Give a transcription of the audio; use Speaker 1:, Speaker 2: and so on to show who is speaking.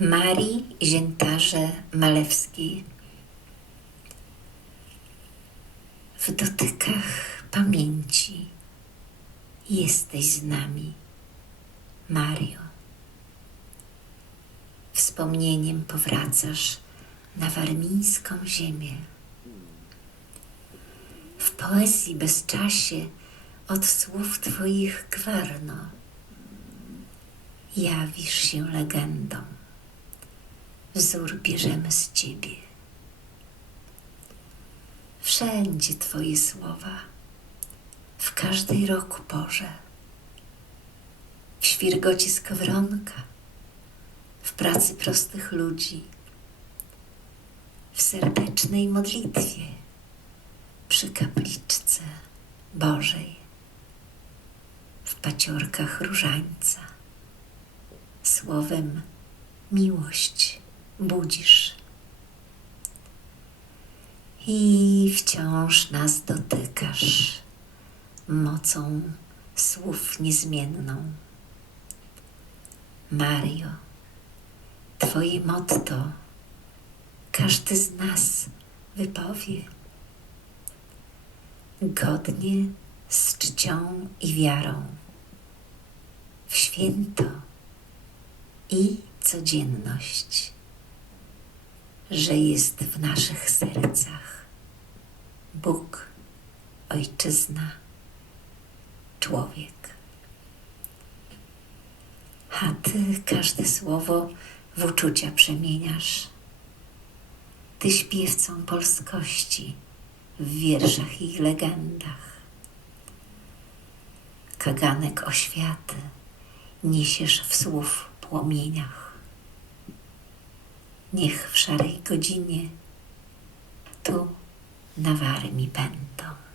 Speaker 1: Marii Ziętarze Malewskiej W dotykach pamięci jesteś z nami, Mario. Wspomnieniem powracasz na warmińską ziemię. W poezji bezczasie od słów Twoich gwarno jawisz się legendą. Wzór bierzemy z Ciebie. Wszędzie Twoje słowa, w każdej roku porze, w świrgocie skowronka, w pracy prostych ludzi, w serdecznej modlitwie. Przy kapliczce Bożej, w paciorkach różańca, słowem miłość budzisz i wciąż nas dotykasz mocą słów niezmienną. Mario, Twoje motto każdy z nas wypowie. Godnie, z czcią i wiarą, w święto i codzienność, że jest w naszych sercach Bóg, Ojczyzna, człowiek. A Ty każde słowo w uczucia przemieniasz. Ty śpiewcą polskości w wierszach i legendach. Kaganek oświaty niesiesz w słów płomieniach. Niech w szarej godzinie tu na wary mi będą.